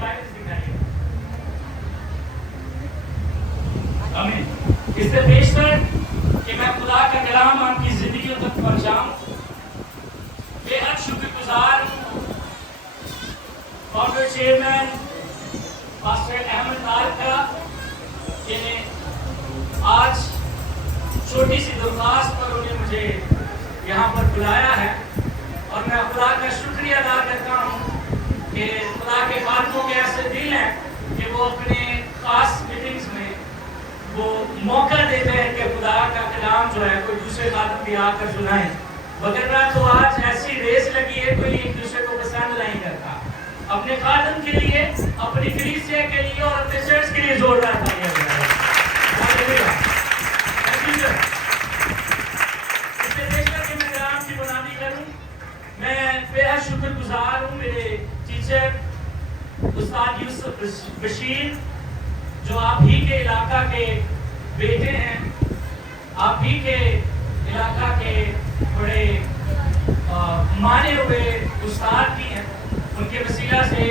Bible دکھائیے. آمین. اس سے بیشتر کہ میں خدا کا کلام آپ کی زندگیوں تک پہنچاؤں. بے حد شکر گزار ہوں founder chairman pastor Ahmad Tariq کا کہ آج چھوٹی سی درخواست پر انہیں مجھے یہاں پر بلایا ہے. اور میں خدا کا شکریہ ادا کرتا ہوں کہ خدا کے خادموں کے ایسے دل ہیں کہ وہ اپنے خاص میٹنگز میں وہ موقع دیتے ہیں کہ خدا کا کلام جو ہے کوئی دوسرے خادم بھی آ کر سنائیں. وغیرہ تو آج ایسی ریس لگی ہے کوئی ایک دوسرے کو پسند نہیں کرتا. اپنے خادم کے لیے, اپنی کلیسیا کے لیے اور اپنے چرچ کے لیے زوردار تالیاں بجائیں. اس سے بیشتر کہ میں کلام کی بنیادی کروں, میں بے حد شکر گزار ہوں میرے ٹیچر استاد یوسف بشیر جو آپ ہی کے علاقہ کے بیٹے ہیں, آپ ہی کے علاقہ کے بڑے مانے ہوئے استاد بھی ہیں. ان کے وسیلہ سے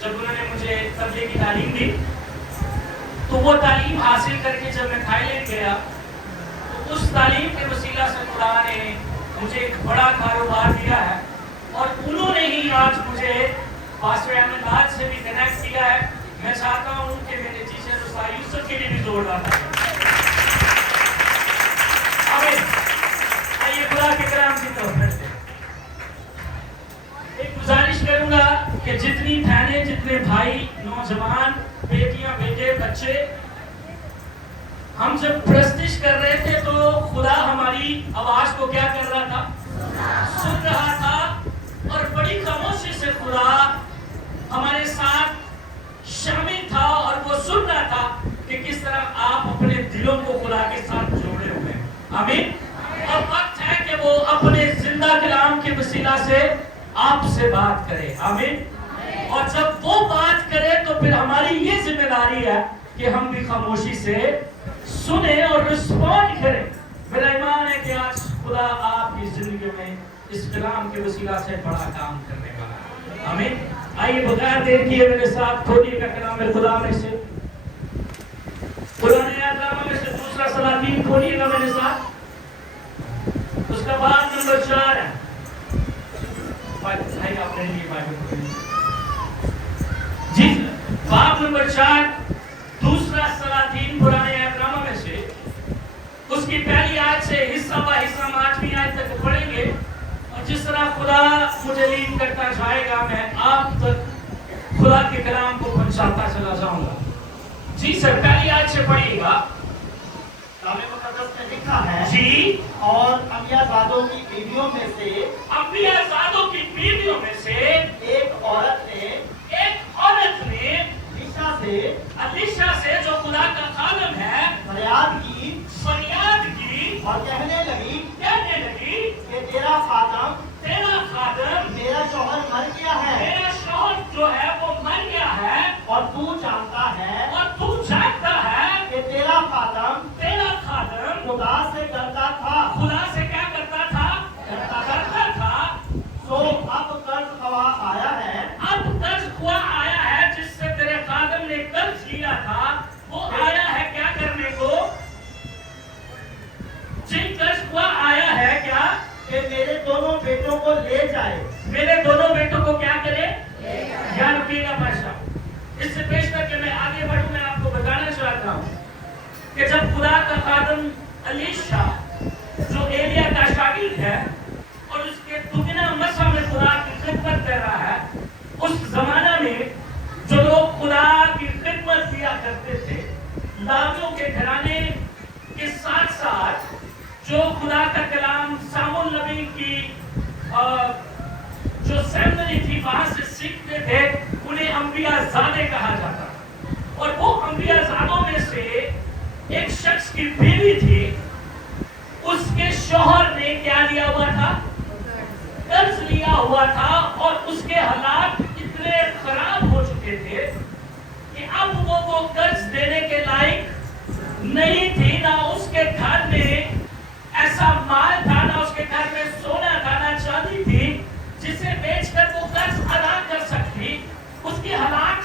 جب انہوں نے مجھے تبلیغ کی تعلیم دی تو وہ تعلیم حاصل کر کے جب میں تھائی لینڈ گیا تو اس تعلیم کے وسیلہ سے خدا نے مجھے ایک بڑا کاروبار دیا ہے. اور انہوں نے ہی آج مجھے پاسٹر احمد طارق سے بھی کنیکٹ کیا ہے. میں چاہتا ہوں کہ میرے ٹیچر استاد یوسف کے لیے بھی زوردار تالیاں. آئیے خدا کے کلام کی طرف بڑھتے ہیں. ایک گزارش کروں گا کہ جتنی بہنیں, جتنے بھائی, نوجوان, بیٹیاں, بیٹے, بچے, ہم جب پرستش کر رہے تھے تو خدا ہماری آواز کو کیا کر رہا تھا؟ سن رہا تھا. اور بڑی خاموشی سے خدا ہمارے ساتھ شامل تھا اور وہ سن رہا تھا کہ کس طرح آپ اپنے دلوں کو خدا کے ساتھ جوڑے ہوئے ہیں. آمین. اور وقت ہے کہ وہ اپنے زندہ کلام کے وسیلہ سے آپ سے بات کرے. آمین. اور جب وہ بات کرے تو پھر ہماری یہ ذمہ داری ہے کہ ہم بھی خاموشی سے سنیں اور رسپونڈ کریں. میرا ایمان ہے کہ آج خدا آپ کی زندگی میں اس کلام کے وسیلہ سے بڑا کام کرنے والا ہے. آمین. آئیے بغیر دیر کیے میرے ساتھ کھولیے گا کلام خدا میں سے, قرآن اعظم میں سے دوسرا سلاطین کھولیے گا میرے ساتھ. اس کا باب نمبر 4 ہے. بھائی آپ نے یہ بائبل پڑھی جی. باب نمبر 4 دوسرا سلاطین قرآن اعظم میں سے اس کی پہلی آیت سے حصہ با حصہ ہم 8ویں آیت تک پڑھیں گے. اور جس طرح خدا مجھے لیڈ کرتا جائے گا میں آپ تک خدا کے کلام کو پہنچاتا چلا جاؤں گا. جی سر, پہلی آیت سے پڑھیے گا. کلام مقدس میں لکھا ہے جی. اور انبیاء زادوں کی بیویوں میں سے ایک عورت نے الیشا سے جو خدا کا خادم ہے فریاد کی اور کہنے لگی کہ تیرا خادم میرا شوہر مر گیا ہے, میرا شوہر جو ہے وہ مر گیا ہے, اور تو جانتا ہے کہ تیرا خادم خدا سے ڈرتا تھا. خدا سے کیا کرتا تھا؟ سو اب قرض خواہ آیا ہے, اب قرض خواہ آیا ہے جس سے تیرے خادم نے قرض لیا تھا, وہ آیا ہے کیا کرنے کو؟ جی, قرض خواہ آیا ہے کیا؟ کہ میرے دونوں بیٹوں کو لے جائے. میرے دونوں بیٹوں کو کیا کرے؟ یا رکیے گا بادشاہ. اس سے پیش کر کے میں آگے بڑھوں, میں آپ کو بتانا چاہتا ہوں کہ جب خدا کا خادم الیشا جو ایلیا کا شاگرد ہے اور اس کے دگنا مسا میں خدا کی خدمت کر رہا ہے, اس زمانہ میں جو لوگ خدا کی خدمت کیا کرتے تھے لاویوں کے گھرانے کے ساتھ ساتھ جو خدا کا کلام سامول نبی کی جو سیمنری تھی وہاں سے سیکھتے تھے, انہیں انبیاء زادے کہا جاتا. اور وہ انبیاء زادوں میں سے ایک شخص کی بیوی تھی, اس کے شوہر نے کیا لیا ہوا تھا؟ قرض لیا ہوا تھا. اور اس کے حالات اتنے خراب ہو چکے تھے کہ اب وہ قرض دینے کے لائق نہیں تھی. نہ اس کے گھر میں ایسا مال تھا, نہ اس کے گھر میں سونا تھا, نہ چاندی تھی جسے بیچ کر وہ قرض ادا کر سکتی. اس کی حالات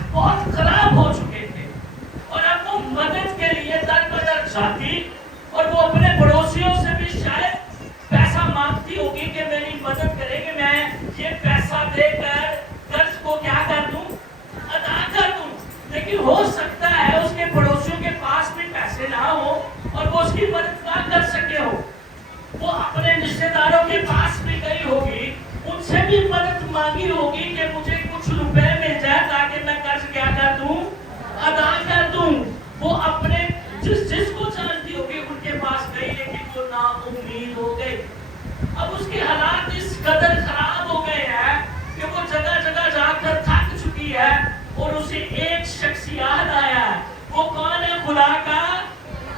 اسے ایک شخص یاد آیا ہے. وہ کون ہے؟ خدا کا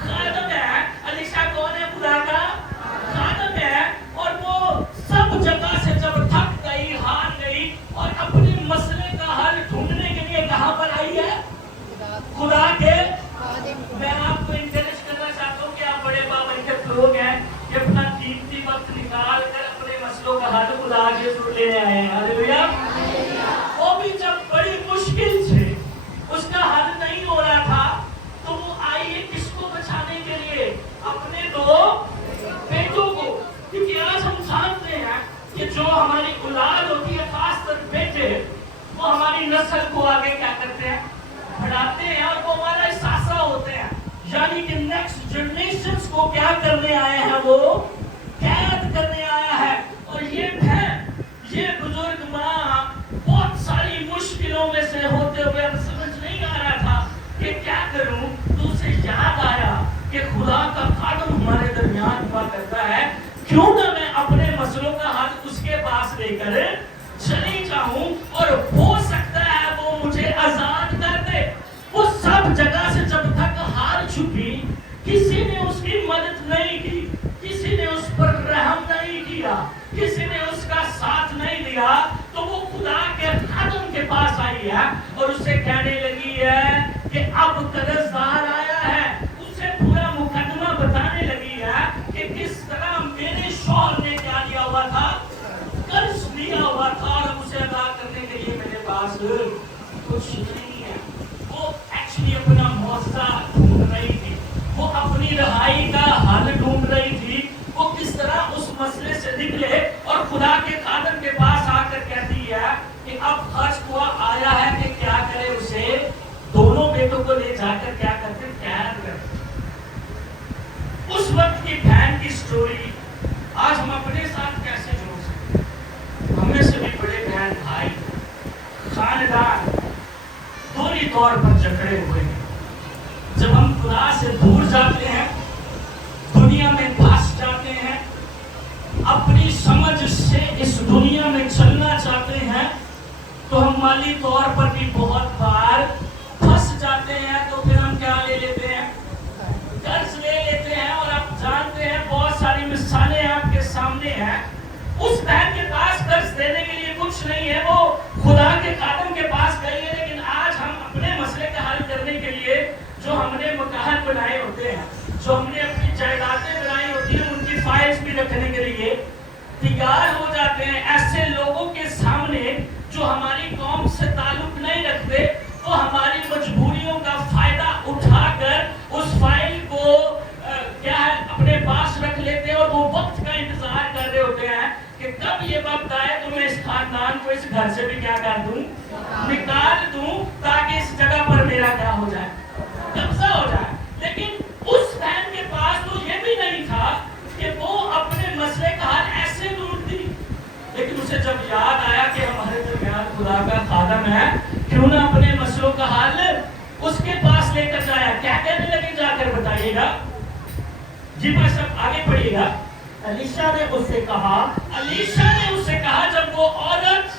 خادم ہے. علیشا کون ہے؟ خدا کا خادم ہے. اور وہ سب جگہ سے جب تھک گئی، ہار گئی اور اپنے مسئلے کا حل ڈھونڈنے کے لیے کہاں پر آئی ہے؟ خدا کے. میں آپ کو انکریج کرنا چاہتا ہوں کہ آپ بڑے بابرکت لوگ ہیں کہ اپنا قیمتی وقت نکال کر اپنے مسئلوں کا حل خدا کے ضرور لینے آئے ہیں. ہاللیلویا. وہ بھی جب بڑی مشکل سے اس کا حل نہیں ہو رہا تھا تو وہ آئی ہے کس کو بچانے کے لیے؟ اپنے 2 بیٹوں کو. کیونکہ آج ہم جانتے ہیں کہ جو ہماری اولاد ہوتی ہے، خاص طور بیٹے، وہ ہماری نسل کو آگے کیا کرتے ہیں؟ بڑھاتے ہیں اور وہ ہمارا احساسہ ہوتے ہیں. یعنی کہ نیکسٹ جنریشنز کو کیا کرنے آئے ہیں؟ وہ قید کرنے آیا ہے. اور یہ بہن، یہ بزرگ ماں بہت ساری مشکلوں میں سے ہوتے ہوئے اب سمجھ نہیں آ رہا تھا کہ کیا کروں. تو اسے یاد آیا کہ خدا کا خادم ہمارے درمیان ہوا کرتا ہے، کیوں نہ میں اپنے مسئلوں کا حل اس کے پاس لے کر چلی جاؤں اور ہو سکتا ہے وہ مجھے آزاد کر دے. وہ سب جگہ سے جب تک ہار چکی، کسی نے اس کی مدد نہیں کی، کسی نے اس پر رحم نہیں کیا، کسی نے اس کا ساتھ نہیں دیا، تو وہ خدا کے خادم کے پاس آئی ہے اور اسے کہنے لگی ہے کہ اب قرضدار آیا ہے. اسے پورا مقدمہ بتانے لگی ہے کہ کس طرح میرے شوہر نے کیا لیا ہوا تھا؟ قرض لیا ہوا تھا اور اسے ادا کرنے کے لیے میرے پاس کچھ نہیں ہے. وہ ایکچولی اپنا معاوضہ ڈھونڈ رہی تھی، وہ اپنی رہائی کا حل ڈھونڈ رہی تھی. وہ کس طرح اس مسئلے سے نکلے اور خدا کے خادم کے پاس آ کر کہتی ہے کہ اب خرچ ہوا آیا ہے کہ کیا کرے. اسے دونوں بیٹوں کو لے جا کر کیا کرتے؟ قید کرتے. اس وقت کی بہن کی سٹوری آج ہم اپنے ساتھ کیسے جوڑ سکتے ہیں؟ ہمیں سے بھی بڑے بہن بھائی، خاندان دوری طور پر جکڑے ہوئے ہیں. جب ہم خدا سے دور جاتے ہیں، دنیا میں پھنس جاتے ہیں، اپنی سمجھ سے اس دنیا میں چلنا چاہتے ہیں، تو ہم مالی طور پر بھی بہت بار پھنس جاتے ہیں. تو پھر ہم کیا لے لیتے ہیں؟ قرض لے لیتے ہیں. اور آپ جانتے ہیں بہت ساری مثالیں آپ کے سامنے ہیں. اس بہن کے پاس قرض دینے کے لیے کچھ نہیں ہے، وہ خدا کے خادم کے پاس گئی ہے. لیکن آج ہم اپنے مسئلے کا حل کرنے کے لیے جو ہم نے مکان بنائے ہوتے ہیں، جو ہم نے اپنی جائیدادیں بنائی ہوتی ہیں، ان کی فائلز بھی رکھنے کے لیے تیار ہو جاتے ہیں. ایسے لوگوں کے سامنے جو ہماری قوم سے تعلق نہیں رکھتے، وہ ہماری مجبوریوں کا فائدہ اٹھا کر اس فائل کو کیا ہے اپنے پاس رکھ لیتے ہیں. اور وہ وقت کا انتظار کر رہے ہوتے ہیں کہ کب یہ وقت آئے تو میں اس خاندان کو اس گھر سے بھی کیا کر دوں؟ نکال دوں، تاکہ اس جگہ پر میرا کیا ہو جائے؟ قبضہ ہو جائے. لیکن اس بہن کے پاس تو یہ بھی نہیں تھا کہ وہ اپنے مسئلے کا حل ایسے ڈھونڈتی. لیکن اسے جب یاد آیا کہ ہمارے درمیان خدا کا خادم ہے، کیوں نہ اپنے مسئلوں کا حل اس کے پاس لے کر جایا. کیا کہنے لگی؟ جا کر بتائیے گا. جی بھائی صاحب آگے پڑھیے گا. علیشا نے اس سے کہا، جب وہ عورت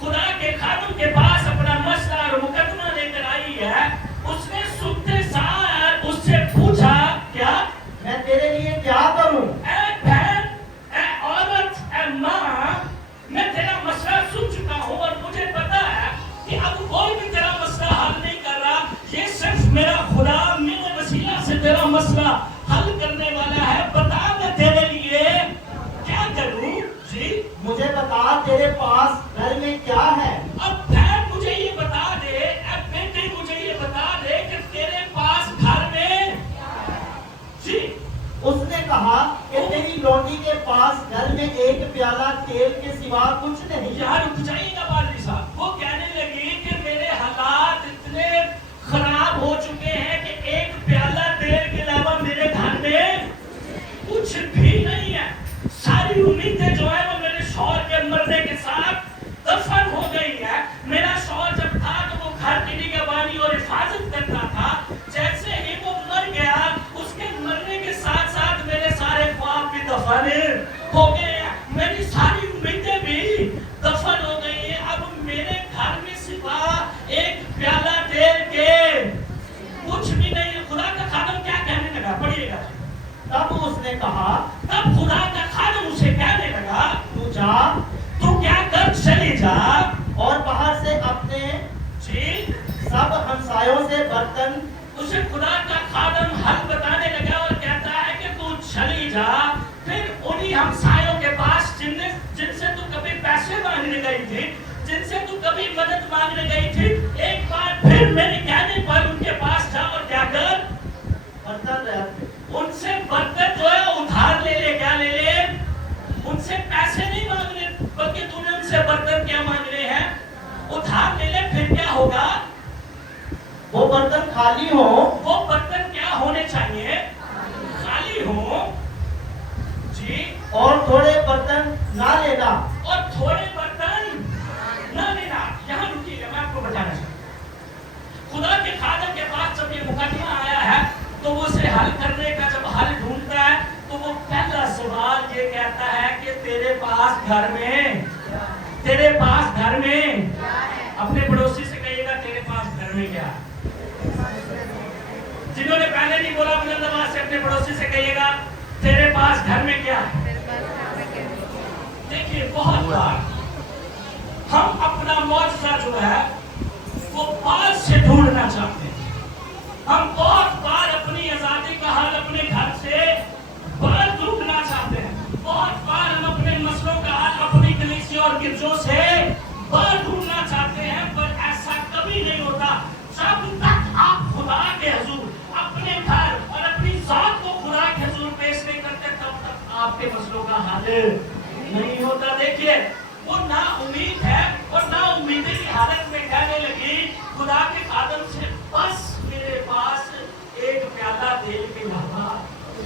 خدا کے خادم کے پاس اپنا مسئلہ اور مقدمہ لے کر آئی ہے، اس نے سنتے ساتھ اس سے پوچھا، کیا میں تیرے لیے کیا کروں؟ اے بہن، اے عورت، اے ماں، میں تیرا مسئلہ سن چکا ہوں اور مجھے پتا ہے کہ اب کوئی بھی تیرا مسئلہ حل نہیں کر رہا. یہ صرف میرا خدا میرے وسیلہ سے تیرا مسئلہ حل کرنے والا ہے. بتا میں تیرے لیے کیا کروں؟ جی مجھے بتا تیرے پاس گھر میں کیا ہے؟ اب بہن مجھے یہ بتا دے، اے بیٹے مجھے یہ بتا دے کہ تیرے پاس گھر میں جی. اس نے کہا کہ تیری لونڈی کے پاس گھر میں ایک پیالہ تیل کے سوا کچھ نہیں. یہاں رک جائیے گا پادری صاحب. وہ کہنے لگی کہ میرے حالات اتنے خراب ہو چکے ہیں کہ ایک پیالہ تیل کے علاوہ میرے گھر میں کچھ بھی نہیں ہے. ساری امیدیں جو ہے وہ میرے شوہر کے مرنے کے ساتھ اسے برتن اسے خدا کا خادم حل بتانے لگا اور کہتا ہے کہ تو چلی جا پھر انہی ہمسایوں کے پاس جن سے تو کبھی پیسے مانگنے گئی تھی، جن سے تو کبھی مدد مانگنے گئی تھی، ایک بار پھر میرے کہنے پر ان کے پاس جا اور کیا کر برتن رہتے، ان سے برتن جو ہے ادھار لے لے، کیا لے لے، ان سے پیسے نہیں مانگنے بلکہ تو نے ان سے برتن کیا مانگنے ہیں، ادھار لے لے. پھر کیا ہوگا؟ وہ برتن خالی ہوں، وہ برتن کیا ہونے چاہیے؟ خالی ہوں جی. اور تھوڑے برتن نہ لینا، اور تھوڑے برتن نہ لینا. یہاں رکیے، میں آپ کو بتانا چاہتا ہوں خدا کے خادم کے پاس جب یہ مقدمہ آیا ہے تو وہ اسے حل کرنے کا جب حل ڈھونڈتا ہے تو وہ پہلا سوال یہ کہتا ہے کہ تیرے پاس گھر میں اپنے پڑوسی سے کہیے گا تیرے پاس گھر میں کیا ہے. جنہوں نے پہلے نہیں بولا بلند آواز سے اپنے پڑوسی سے کہیے گا تیرے پاس گھر میں کیا ہے. دیکھیے بہت بار ہم اپنا معجزہ جو ہے وہ بال سے ڈھونڈنا چاہتے ہیں. ہم بہت بار اپنی آزادی کا حل اپنے گھر سے بال ڈھونڈنا چاہتے ہیں. بہت بار ہم اپنے مسئلوں کا حل اپنی کلیسیوں اور گرجوں سے بال ڈھونڈنا چاہتے ہیں، پر ایسا کبھی نہیں ہوتا جب تک آپ خدا کے حضور اپنے گھر اور اپنی ذات کو خدا کے حضور پیش نہیں کرتے تب تک آپ کے مسئلوں کا حل نہیں ہوتا. دیکھیے وہ نا امید ہے اور نا امیدی کی حالت میں کہنے لگی خدا کے خادم سے بس میرے پاس ایک پیالہ تیل کے علاوہ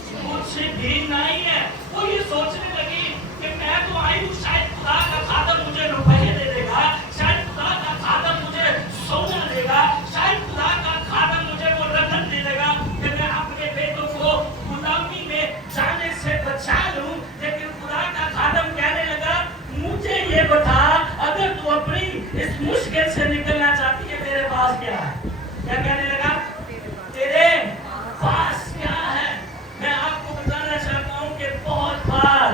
کچھ بھی نہیں ہے. وہ یہ سوچنے لگی کہ میں تو آئی ہوں، شاید خدا کا خادم مجھے روپے دے دے گا، شاید خدا کا خادم مجھے سونا دے گا، شاید خدا کا خادم مجھے وہ رتن دے دے گا کہ میں اپنے بیٹوں کو غلامی میں جانے سے بچا لوں. لیکن خدا کا خادم کہنے لگا مجھے یہ بتا اگر تو اپنی اس مشکل سے نکلنا چاہتی ہے تیرے پاس کیا ہے. کیا کہنے لگا؟ تیرے پاس کیا ہے. میں آپ کو بتانا چاہتا ہوں کہ بہت بار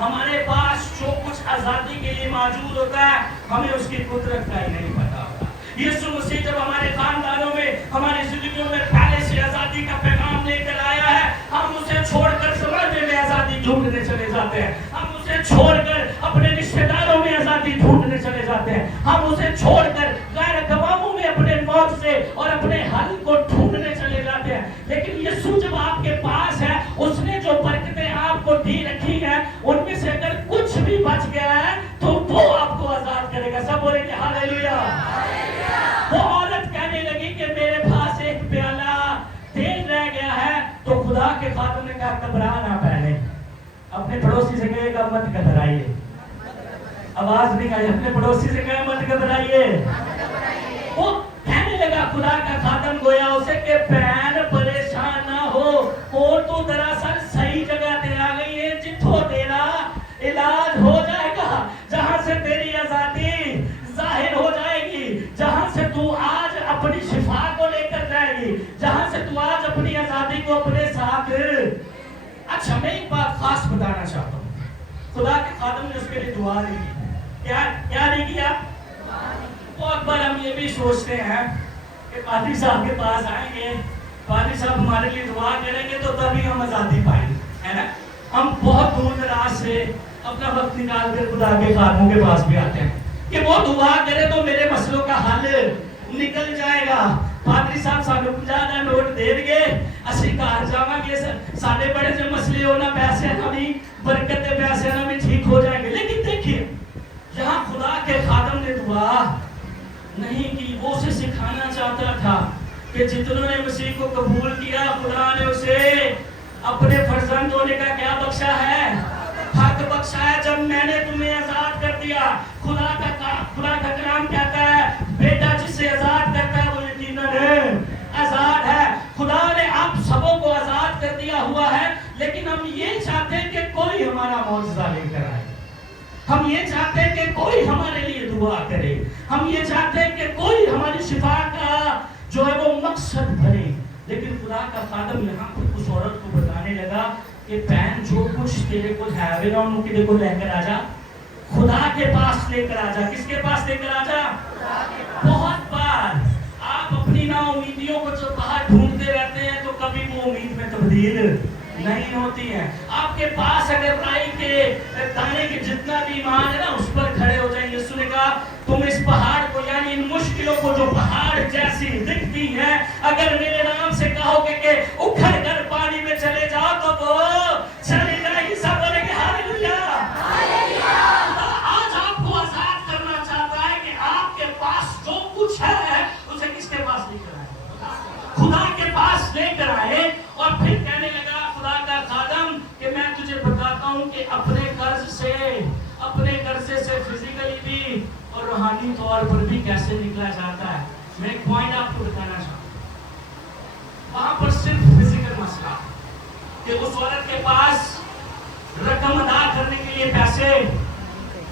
ہمارے پاس جو کچھ آزادی کے لیے موجود ہوتا ہے ہمیں اس کی قدرت کا ہی نہیں پتا ہوتا. یسوع مسیح جب ہمارے خاندانوں میں ہماری زندگیوں میں پہلے سے آزادی کا پیغام لے کر آیا ہے، ہم اسے چھوڑ کر سماج میں آزادی ڈھونڈنے چلے جاتے ہیں. ہم اسے چھوڑ کر اپنے رشتہ داروں میں آزادی ڈھونڈنے چلے جاتے ہیں. ہم اسے چھوڑ کر غیر قواموں میں اپنے موت سے اور اپنے حل کو ڈھونڈنے چلے جاتے ہیں. لیکن یسوع جب آپ کے پاس ہے، اس نے جو برکتیں آپ کو دی رکھی ہیں ان میں سے اگر کچھ بھی بچ گیا ہے تو وہ آپ کو آزاد کرے گا. سب بولیں گے ہاللیلویا. وہ عورت کہنے لگی کہ میرے پاس ایک پیالہ تیل رہ گیا ہے تو خدا کے خادم نے کہا گھبرانا، پہلے اپنے پڑوسی سے کہے گا مت گھبرائیے. آواز نہیں آئی. اپنے پڑوسی سے کہے مت گھبرائیے. وہ کہنے لگا خدا کا خادم گویا اسے کہ بہن پریشان نہ ہو، اور تو دراصل صحیح جگہ تے آ گئی ہے جتھوں تیرا علاج ہو جائے گا، جہاں سے تیری آزادی ظاہر ہو جائے گی، جہاں سے تو آج اپنی شفا کو لے کر جائے گی، جہاں سے تو آج اپنی آزادی کو اپنے ساتھ. اچھا میں ایک بات خاص بتانا چاہتا ہوں. خدا کے خادم نے اس کے لیے دعا نہیں کی. کیا نہیں کیا؟ بہت بار ہم یہ بھی سوچتے ہیں کہ پادری صاحب کے پاس آئیں گے، پادری صاحب ہمارے لیے دعا کریں گے تو تبھی ہم آزادی پائیں گے، ہے نا. ہم بہت دور دراز سے اپنا وقت نکال کر خدا کے خادموں کے پاس بھی آتے ہیں کہ وہ دعا کرے تو میرے مسئلوں کا حل نکل جائے گا. پادری صاحب سانو 50 دا نوٹ دے دے اسی گھر جاواਂਗੇ سارے بڑے جو مسئلے ہونا پیسے نہ بھی برکت دے پیسے نہ بھی ٹھیک ہو جائیں گے. لیکن دیکھیے یہاں خدا کے خادم نے دعا نہیں کی. وہ اسے سکھانا چاہتا تھا کہ جتنوں نے مسیح کو قبول کیا خدا نے اسے اپنے فرزند ہونے کا کیا بخشا ہے؟ حق بخشا ہے. جب میں نے تمہیں آزاد کر دیا، خدا کا کلام کہتا ہے بیٹا جس سے آزاد کرتا ہے وہ یقیناً آزاد ہے. خدا نے آپ سبوں کو آزاد کر دیا ہوا ہے، لیکن ہم یہ چاہتے ہیں کہ کوئی ہمارا معجزہ لے کر آئے. ہم یہ چاہتے ہیں کہ کوئی ہمارے لیے دعا کرے. ہم یہ چاہتے ہیں کہ کوئی ہماری شفا کا جو ہے وہ مقصد بنے. لیکن خدا کا خادم یہاں پر اس عورت کو بتانے لگا کہ بہن جو کچھ تیرے کو ہے وہ ان کے کو لے کر آ جا، خدا کے پاس لے کر آ جا. کس کے پاس لے کر آ جا؟ بہت بار آپ اپنی نا امیدیوں نہیں ہوتی ہیں. آپ کے پاس اگر رائی کے دانے کے جتنا بھی ایمان ہے نا اس پر کھڑے ہو جائیں. یسوع نے کہا تم اس پہاڑ کو یعنی ان مشکلوں کو جو پہاڑ جیسی دکھتی ہیں اگر میرے نام سے کہو گے کہ اکھڑ کر پانی میں چلے جاؤ تو وہ چلے جائے گی. سب بولیں گے ہاللویا. آج آپ کو آزاد کرنا چاہتا ہے کہ آپ کے پاس جو کچھ ہے اسے کس کے پاس لے کر آئے؟ خدا کے پاس لے کر آئے. اور پھر کہنے لگا خدا کا خادم کہ میں تجھے بتاتا ہوں کہ اپنے قرضے سے فزیکلی بھی اور روحانی طور پر بھی کیسے نکلا جاتا ہے. میں ایک پوائنٹ آپ کو بتانا چاہتا ہوں. وہاں پر صرف فزیکل مسئلہ کہ اس عورت کے پاس رقم ادا کرنے کے لیے پیسے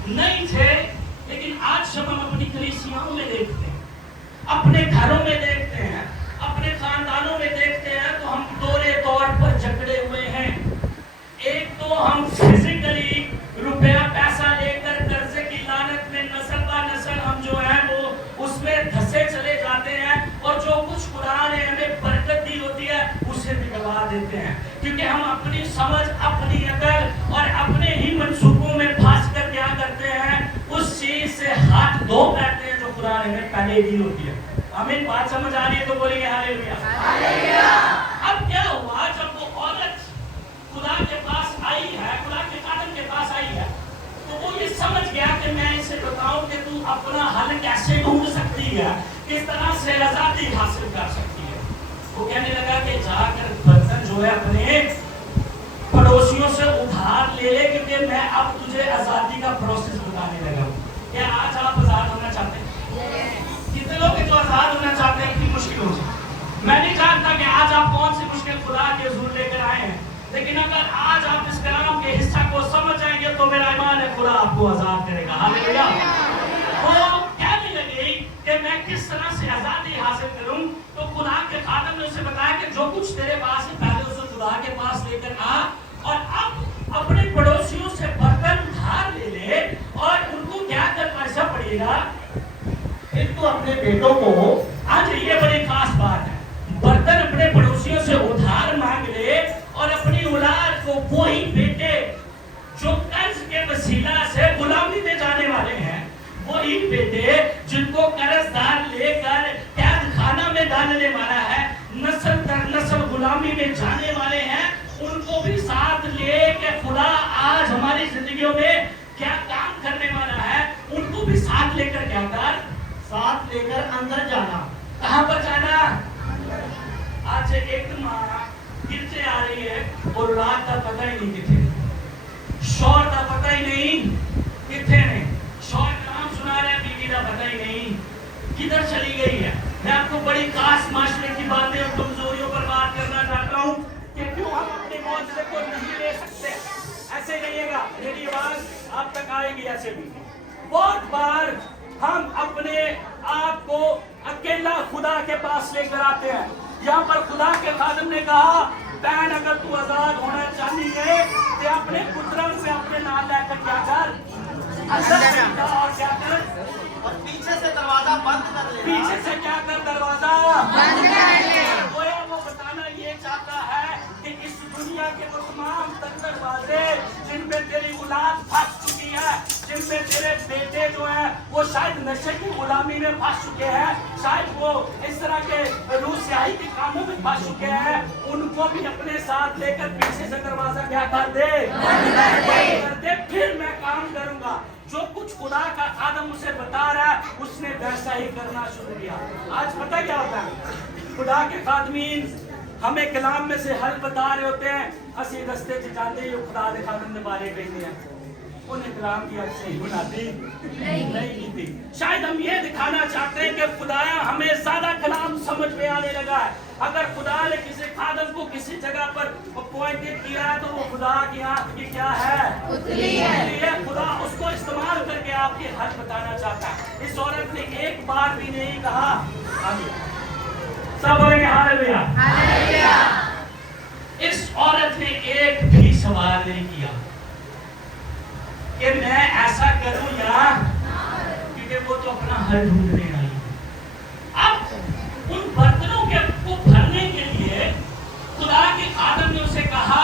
نہیں تھے. لیکن آج جب ہم اپنی کلیسیاؤں میں دیکھتے ہیں, اپنے گھروں میں دیکھتے ہیں, اپنے خاندانوں میں دیکھتے ہیں تو ہم دورے طور پر جکڑے ہوئے ہیں. ایک تو ہم فزیکلی روپیہ پیسہ لے کر قرضے کی لعنت میں نسل با نسل ہم جو ہیں وہ اس میں دھسے چلے جاتے ہیں اور جو کچھ قرآن نے ہمیں برکت دی ہوتی ہے اسے بھی گوا دیتے ہیں کیونکہ ہم اپنی سمجھ, اپنی عقل اور اپنے ہی منصوبوں میں پھنس کر کیا کرتے ہیں اس چیز سے ہاتھ دھو بیٹھتے ہیں جو قرآن ہمیں پہلے دی ہوتی ہے. ہمیں بات سمجھ آ رہی ہے تو بولیں گے ہاللویا. اب کیا ہوا جب وہ عورت خدا کے پاس آئی ہے, خدا کے خادم کے پاس آئی ہے تو وہ یہ سمجھ گیا کہ میں اسے بتاؤں کہ تو اپنا حل کیسے ڈھونڈ سکتی ہے, کس طرح سے آزادی حاصل کر سکتی ہے. وہ کہنے لگا کہ جا کر برتن جو ہے اپنے پڑوسیوں سے ادھار لے لے کیونکہ میں اب تجھے آزادی کا پروسیس بتانے لگا ہوں. کیا آج آپ آزاد ہونا چاہتے ہیں؟ کتنے لوگ جو آزاد ہونا چاہتے ہیں اتنی مشکلوں سے؟ میں نہیں جانتا کہ آج آپ کون سی مشکل خدا کے حضور لے کر آئے ہیں, لیکن اگر آج آپ اس کلام کے حصہ کو سمجھ جائیں گے تو میرا ایمان ہے خدا آپ کو آزاد کرے گا. ہاللویا. وہ کہنے لگی کہ میں کس طرح سے آزادی حاصل کروں تو خدا کے خادم نے اسے بتایا کہ جو کچھ تیرے پاس ہے پہلے اسے خدا کے پاس لے کر آ اور اب اپنے پڑوسیوں سے برتن ادھار لے لے اور ان کو کیا کرنا ایسا پڑے گا. ایک تو اپنے بیٹوں کو, آج یہ بڑی خاص بات ہے, برتن اپنے پڑوسیوں سے ادھار مانگ لے اور اپنی اولاد کو وہی بیٹے جو قرض کے وسیلہ سے غلامی میں جانے والے ہیں, وہی بیٹے جن کو قرض دار لے کر قید خانہ میں ڈالنے والا ہے, نسل در نسل غلامی میں جانے والے ہیں, ان کو بھی ساتھ لے کے خدا آج ہماری زندگیوں میں کیا کام کرنے والا ہے, ان کو بھی ساتھ لے کر کیا کر, ساتھ لے کر اندر جانا. کہاں پر جانا؟ آج ایک ماں گرجے آ رہی ہے اور اولاد کا پتہ ہی نہیں کتنے, شوہر کا پتہ ہی نہیں کتنے نے, شوہر کا نام سنا رہا ہے, بیوی کا پتہ ہی نہیں کدھر چلی گئی ہے. میں آپ کو بڑی خاص معاشرے کی باتیں اور کمزوریوں پر بات کرنا چاہتا ہوں کہ کیوں ہم اپنے معاشرے کو نہیں لے سکتے. ایسے رہیے گا, میری آواز آپ تک آئے گی. ایسے بھی بہت بار ہم اپنے آپ کو اکیلا خدا کے پاس لے کر آتے ہیں. یہاں پر خدا کے خادم نے کہا بہن اگر تو آزاد ہونا چاہتی ہے تو اپنے پتروں سے اپنے نام لے کر کیا کر, اور کیا کر, اور پیچھے سے دروازہ بند کر لے. پیچھے سے کیا کر, دروازہ بند کر لے. وہ بتانا یہ چاہتا ہے کہ اس دنیا کے وہ تمام دروازے جن پہ تیری اولاد پھنس چکی ہے, جن میں تیرے بیٹے جو ہیں وہ شاید نشے کی غلامی میں پھنس چکے ہیں, شاید وہ اس طرح کے روح سیاہی کے کاموں میں پھنس چکے ہیں, ان کو بھی اپنے ساتھ لے کر پیچھے سے دروازہ کیا کر دے, کر دے. پھر میں کام کروں گا. جو کچھ خدا کا خادم اسے بتا رہا ہے اس نے ویسا ہی کرنا شروع کیا. آج پتہ کیا ہوتا ہے, خدا کے خادمین ہمیں کلام میں سے حل بتا رہے ہوتے ہیں, اسی رستے سے جاتے ہی خدا کے خادم نے بارے کہتے ہیں انہیں کلام کی حد صحیح بناتی نہیں تھی. شاید ہم یہ دکھانا چاہتے ہیں کہ خدایا ہمیں زیادہ کلام سمجھ میں آنے لگا ہے. اگر خدا نے کسی خادم کو کسی جگہ پر اپوائنٹڈ کیا ہے تو وہ خدا کی آنکھ کی کیا ہے, اتلی ہے. خدا اس کو استعمال کر کے آپ کے حل بتانا چاہتا ہے. اس عورت نے ایک بار بھی نہیں کہا, سب بولیں گے ہاللویا. اس عورت نے ایک بھی سوال نہیں کیا کہ میں ایسا کروں یا, کیونکہ وہ تو اپنا حل ڈھونڈنے آئی. اب ان برتنوں کو بھرنے کے لیے خدا کے خادم نے اسے کہا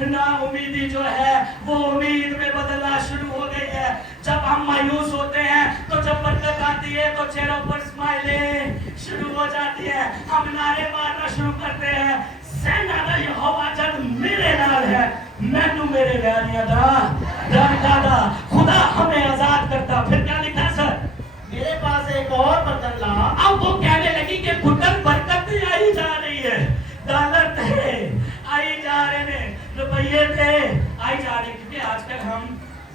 نا امیدی جو ہے وہ امید میں بدلنا شروع ہو گئی ہے. جب ہم مایوس ہوتے ہیں تو جب برکت آتی ہے تو چہروں پر اسمائلیں شروع ہو جاتی ہے. ہم نعرے مارنا شروع کرتے ہیں, سینا دا یہوہ جد میرے نال ہے مینو میرے ویریاں دا ڈر ڈادا. خدا ہمیں آزاد کرتا. پھر کیا لکھا سر؟ میرے پاس ایک اور برتن لا. اب وہ کہنے لگی کہ پتر برکت نہیں آئی جا رہی ہے, ڈالر تھے آئی جا رہے ہیں, روپیے تھے آئی جا رہی. کیونکہ آج کل ہم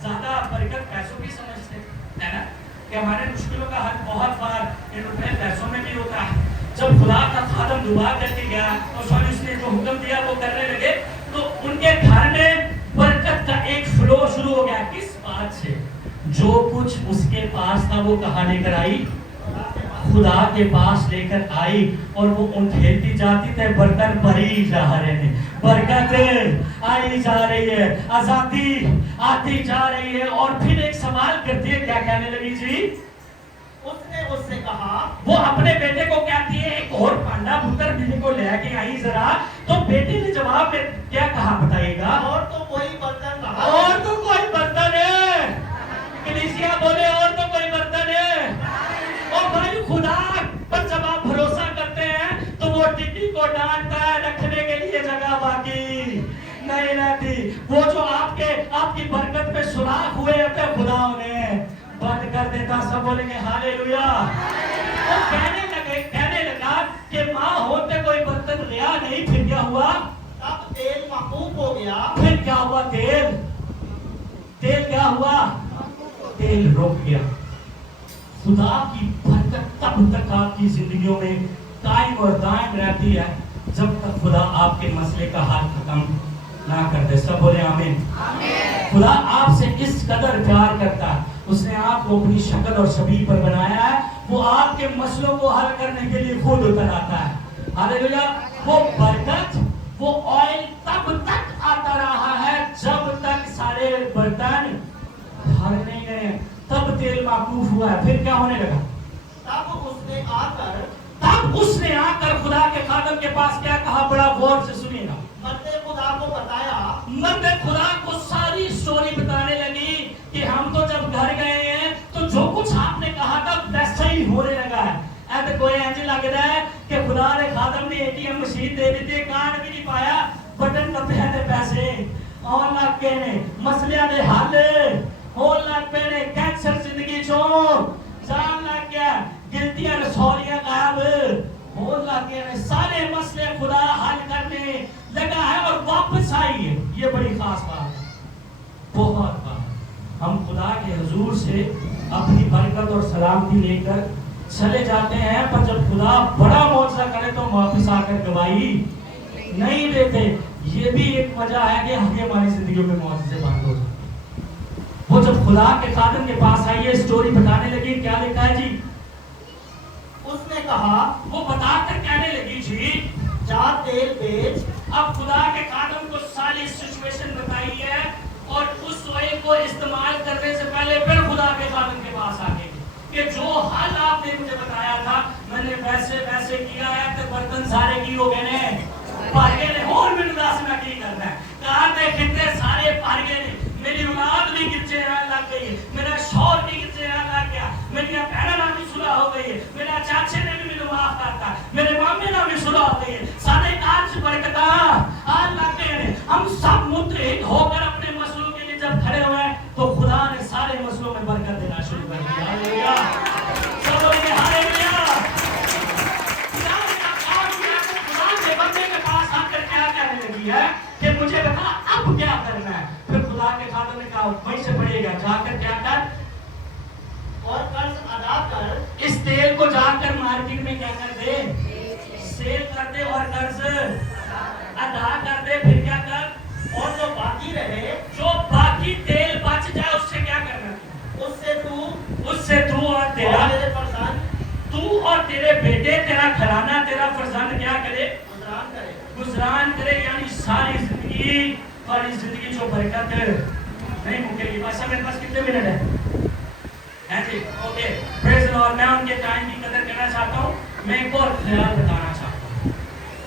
زیادہ برکت پیسوں کی سمجھتے ہیں نا, کہ ہمارے مشکلوں کا حل بہت بار ان روپے پیسوں میں بھی ہوتا ہے. جب خدا کا خادم دعا کر کے گیا اور سوری اس نے جو حکم دیا وہ کرنے لگے تو ان کے گھر میں برکت کا ایک فلو شروع ہو گیا. کس بات سے؟ جو کچھ اس کے پاس تھا وہ کہاں لے کر آئی؟ خدا کے پاس لے کر آئی. اور وہ انٹھیلتی جاتی تھے, برتن بھری جا رہے ہیں, برکت آئی جا رہی ہے, آزادی آتی جا رہی ہے. اور پھر ایک سوال کرتی ہے, کیا کہنے لگی جی؟ اس نے اس سے کہا, وہ اپنے بیٹے کو کہتی ہے ایک اور پانڈا پتر میرے کو لے کے آئی ذرا. تو بیٹے نے جواب میں کیا کہا بتائیے گا؟ اور تو کوئی برتن رہا. اور تو کوئی برتن ہے. کلیسیا بولے اور تو کوئی برتن ہے. اور بھائی خدا پر جب آپ بھروسہ کرتے ہیں تو وہ ٹٹی کو ڈانٹتا ہے, رکھنے کے لیے جگہ باقی نہیں رہتی. وہ جو آپ کی برکت میں سوراخ ہوئے ہوتے خدا انہیں بند کر دیتا. سب بولیں گے ہالےلویا. وہ کہنے لگا کہ ماں ہوتے کوئی برتن ریا نہیں. پھر کیا ہوا؟ تب تیل موقوف ہو گیا. پھر کیا ہوا؟ تیل کیا ہوا؟ تیل رک گیا. خدا کی برکت تب تک آپ کی زندگیوں میں قائم اور دائم رہتی ہے جب تک خدا آپ کے مسئلے کا حل ختم نہ کر دے. سب بولے آمین. خدا آپ سے اس قدر پیار کرتا ہے, اس نے آپ کو اپنی شکل اور شبیہ پر بنایا ہے. وہ آپ کے مسئلوں کو حل کرنے کے لیے خود اتر آتا ہے. ہالےلویا. وہ برکت, وہ آئل تب تک آتا رہا ہے جب تک سارے برتن بھر نہیں گئے. تب تیل موقوف ہوا ہے. پھر کیا ہونے لگا؟ تب اس نے آ کر خدا کے خادم کے پاس کیا کہا؟ بڑا غور سے سنیے گا. مرد خدا کو بتایا. مرد خدا کو ساری سٹوری بتانے لگی کہ ہم تو جب گھر گئے ہیں تو جو کچھ آپ نے کہا تھا ویسا ہی ہونے لگا ہے. ایسے کوئی ایسے لگ رہا ہے کہ خدا نے خادم نے ATM مشین دے دی تھی, کارڈ بھی نہیں پایا, بٹن دبے تھے, پیسے آن لگ کے نے مسئلے نے حل ہون لگ پے نے, کینسر زندگی چوں جان لگ گیا, گلتیاں رسولیاں غائب ہون لگ گئے نے, سارے مسئلے خدا حل کرنے لگا ہے اور واپس آئی ہے. یہ بڑی خاص بات ہے, بہت بات. ہم خدا کے حضور سے اپنی برکت اور سلامتی لے کر چلے جاتے ہیں, پر جب خدا بڑا معجزہ کرے تو واپس آ کر گواہی نہیں دیتے. یہ بھی ایک وجہ ہے کہ آگے ہماری زندگیوں میں معجزے بند ہو جائیں. وہ جب خدا کے خادم کے پاس آئی ہے, سٹوری بتانے لگی. کیا لکھا ہے جی؟ اس نے کہا, وہ بتا کر کہنے لگی جی جا تیل بیچ. اب خدا کے خادم کو ساری سچویشن بتائی ہے اور اس آئل کو استعمال کرنے سے پہلے پھر خدا کے خادم کے پاس آ گئی کہ جو حل آپ نے مجھے بتایا تھا میں نے ویسے کیا ہے کہ برتن سارے کی ہو گئے نے, پار گئے نے. اور میرے داس میں کی کرنا ہے, کار دے کتنے سارے پار گئے نے. میری اولاد بھی کچے لگ گئی ہے, میرا شوہر بھی کچے لگ گیا, میری بہنوں بھی صلح ہو گئی ہے, میرا چاچے نے بھی مجھے معاف کرتا ہے, میرے مامے نے بھی صلح ہو گئی ہے, سارے کار سے برکتاں آ لگ گئے ہیں. ہم سب متحد ہو کر اپنے مسئلوں کے لیے جب کھڑے ہوئے ہیں تو خدا نے سارے مسئلوں میں برکت دینا شروع کر دیا. ہالےلویا. سب بولیں گے ہالےلویا. خدا کے بندے کے پاس آ کر کیا کہنے لگی ہے کہ مجھے بتا اب کیا کرنا ہے. پھر خدا کے خادم نے کہا وہیں سے پڑھیے گا, جا کر کیا کر اور قرض ادا کر. اس تیل کو جا کر مارکیٹ میں کیا کر دے, سیل کر دے اور قرض ادا کر دے. پھر کیا کر, اور جو باقی رہے, جو باقی تیل بچ جائے اس سے کیا کرنا, اس سے تو اور تیرا میرے فرزند, تو اور تیرے بیٹے, تیرا گھرانہ, تیرا فرزند کیا کرے, گزران کرے. یعنی ساری زندگی جو برکت نہیں مکے گی. بس میرے پاس کتنے منٹ ہے جی؟ اوکے, پریز دی لارڈ. میں ان کے ٹائم کی قدر کرنا چاہتا ہوں. میں ایک اور خیال بتانا چاہتا ہوں.